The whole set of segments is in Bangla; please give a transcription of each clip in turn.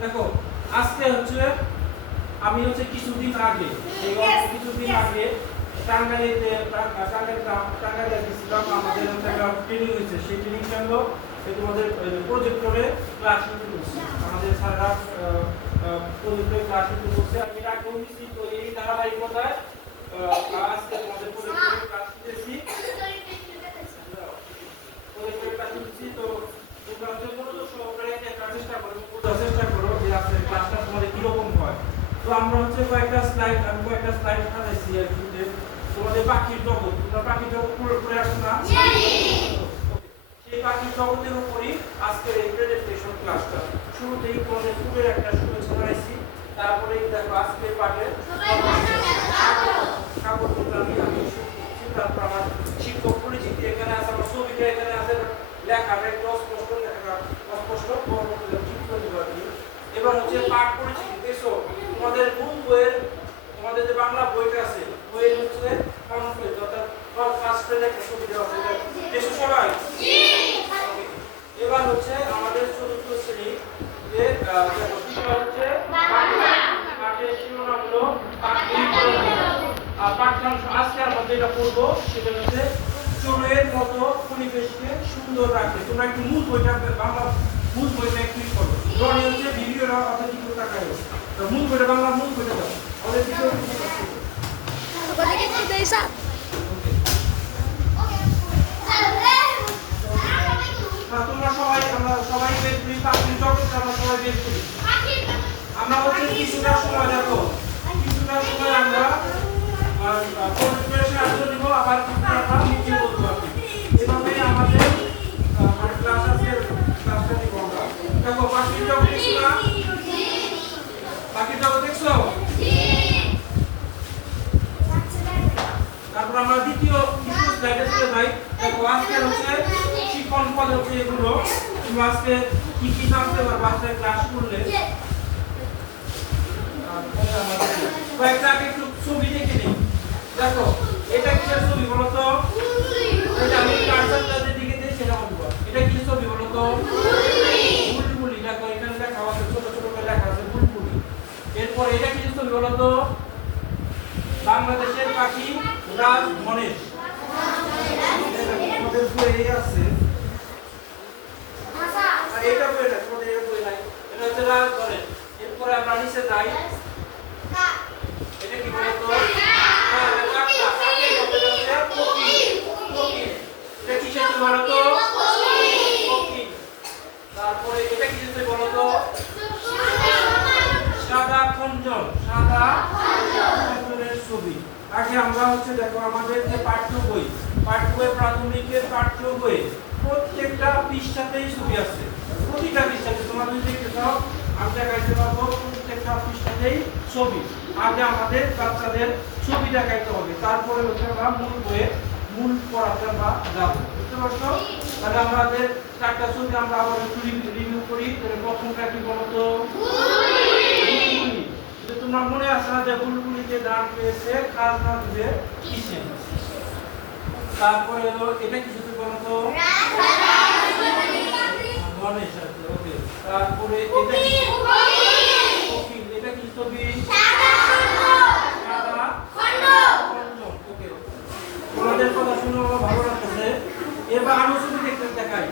দেখো আজকে হচ্ছে আমি হচ্ছে কিছুদিন আগে কিছুদিন আগে টাঙ্গাইলে গেছিলাম। আমাদের হচ্ছে একটা ট্রেনিং হয়েছে, সেই ট্রেনিংটা হলো তোমাদের প্রজেক্টরে ক্লাস নিতে করছি। আমাদের স্যাররা প্রজেক্টরে ক্লাস নিতে করছে। আমি এটা আগে নিশ্চিত তো এই ধারাবাহিকতায় আজকে তোমাদের প্রজেক্টরে ক্লাস নিতেছি। প্রজেক্টরে ক্লাস নিতেছি তো তোমরা হচ্ছে মনোযোগ সহকারে একটা চেষ্টা করো যে আজকে ক্লাসটা তোমাদের কিরকম হয়। তো আমরা হচ্ছে কয়েকটা স্লাইড সাজাইছি আর কি, যে তোমাদের পাখির জগৎ, তোমরা পাখির জগৎ পড়ে আসো না? সেই পাখির জগতের উপরই আজকের এই প্রেজেন্টেশন ক্লাসটা। শুরুতেই তোমাদের খুবই একটা শুভেচ্ছা জানাইছি। তারপরে দেখো আজকের পাঠে আমি তারপর আমার শিক্ষক পরিচিতি এখানে আছে, আমার ছবিটা এখানে আছে, লেখাটা একটু অস্পষ্ট, ঠিক করে দেবো আর কি। এবার হচ্ছে পাঠ পরিচিতি। দেখছো তোমাদের মূল বইয়ের, তোমাদের যে বাংলা বইটা আছে, বইয়ের হচ্ছে কনফ্লিক্ট অর্থাৎ ফার্স্ট পেজে একটা ছবি দেওয়া আছে, দেখছো সবাই? এবার হচ্ছে আমাদের চতুর্থ শ্রেণী যে হচ্ছে পাঠের শিরোনাম হলো পাঠ্যাংশ। আজকে আমরা যেটা পড়বো সেটা হচ্ছে চোরের মতো পরিবেশকে সুন্দর রাখে। তোমরা একটু মূল বইটা, বাংলা মূল বইটা একটু করো। রনি হচ্ছে ভিডিওটা আমাদের দিকে তাকায়, মূল বইটা, বাংলা মূল বইটা দাও আমাদের দিকে। তোমরা সবাই, আমরা সবাই বের করি, পাখির জগৎটা আমরা সবাই বের করি। আমরা হচ্ছে কিছুটা সময় দেখো, কিছুটা সময় আমরা প্রজেক্টের সাহায্য নিব, আবার কিছুটা আমরা নিজে বলবো আর কি। এভাবে আমাদের ক্লাস আছে, ক্লাসটা নিব আমরা। দেখো পাখির জগৎ দেখছো না? পাখির জগৎ দেখছো? তারপর আমরা দ্বিতীয় স্লাইডে চলে যাই। দেখো আজকে হচ্ছে শিক্ষণ পদ হচ্ছে এগুলো। তুমি আজকে কি কি জানতে পারবে আজকে ক্লাস করলে? কয়েকটা আগে একটু ছবি দেখে নিই। দেখো এটা কিসের ছবি বলো তো? এটা আমি কার্সারটা যেদিকে দিই সেটা বলবো। এটা কি ছবি বলো তো? বুলবুলি। দেখো এখানে লেখা আছে, ছোট ছোট করে লেখা আছে বুলবুলি। এরপর এটা কি ছবি বলো তো? বাংলাদেশের পাখি রাজধনেশ। আমাদের বইয়ে আছে, আর এটা বইটা তোমাদের এই বই নাই, এটা হচ্ছে রাজধনেশ। এরপর আমরা নিচে যাই, এটা কি বলো তো? এটা কিসের ছবি বলো তো? তারপরে এটা কি ছবি বলো তো? সাদা খঞ্জন, সাদা খঞ্জনের ছবি। আগে আমরা হচ্ছে দেখো আমাদের যে পাঠ্য বই প্রাথমিকের পাঠ্য বই প্রত্যেকটা পৃষ্ঠাতেই ছবি আছে। প্রতিটা পৃষ্ঠাতে তোমরা যদি দেখতে চাও আমি দেখাইতে পারবো, প্রত্যেকটা পৃষ্ঠাতেই ছবি। আগে আমাদের বাচ্চাদের ছবি দেখাইতে হবে, তারপরে হচ্ছে আমরা মূল বইয়ে মূল পড়াতে আমরা যাবো। বুঝতে পারছো? তাহলে আমাদের চারটা ছবি আমরা আবার একটু রিভিউ করি। তাহলে প্রথমটা কি বলতো? বুলবুলি। তোমরা মনে আছে না যে বুলবুলিতে দান পেয়েছে খাজনা দিবে কিসে? তারপরে হলো এটা কি ছবি বলতো? গণেশ আছে, ওকে। তারপরে এটা কি? কোকিল। এটা কি ছবি? সাদা খঞ্জন, ওকে। তোমাদের কথা শুনে আমার ভালো লাগতেছে। এবার আরো ছবি দেখতে দেখাই।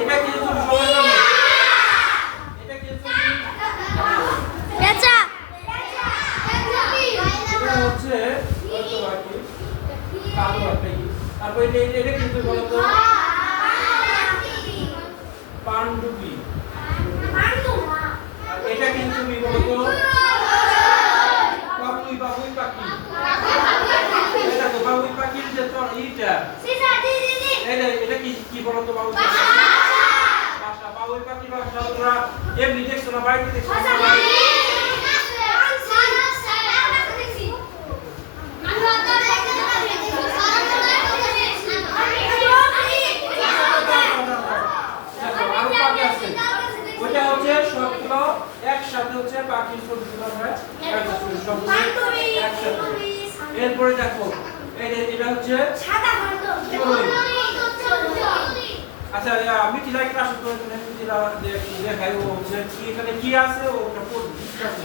এটা কি ছবি সবাই জানো? এটা কি ছবি? এটা হচ্ছে কালো একটা। তারপর এটা কিন্তু বলতো পান্ডুবি। এটা কিন্তু তুমি বলতো বাবুই পাখি। এটা তো বাবুই পাখির যে তো এইটা, এটা কি বলতো? বাবুই পাখি ভাষা, বাবুই পাখি ভাষা তোমরা এমনি দেখছো না, বাড়িতে দেখছো না? সবগুলো একসাথে হচ্ছে পাখির ছবিগুলো আমরা একসাথে। এরপরে দেখো এটা হচ্ছে আচ্ছা মিঠি লাইট আসো তো মিথিলা দেখাই ও যে কি এখানে কি আছে ও ওটা পড়বে ঠিক আছে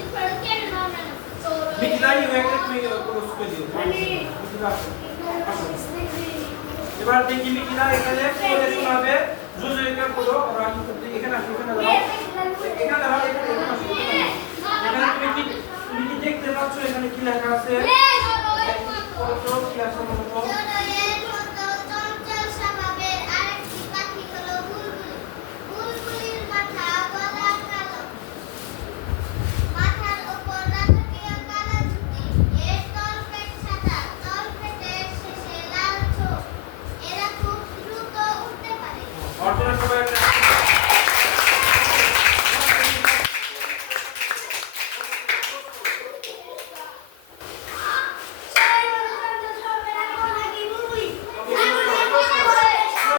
মিথিলা ইউ একটা তুমি ক্লোজ করে দিও মিথিলা আসো। এবার দেখি মিথিলা এখানে পড়ে শোনাবে জুজু এটা পড়ো আর আমি এখানে আসো এখানে দাও এখানে দাও এখানে আসো এখানে তুমি কি দেখতে পাচ্ছ এখানে কি লেখা আছে পড়ো কি আছে বলো তো অর্থটা সবাই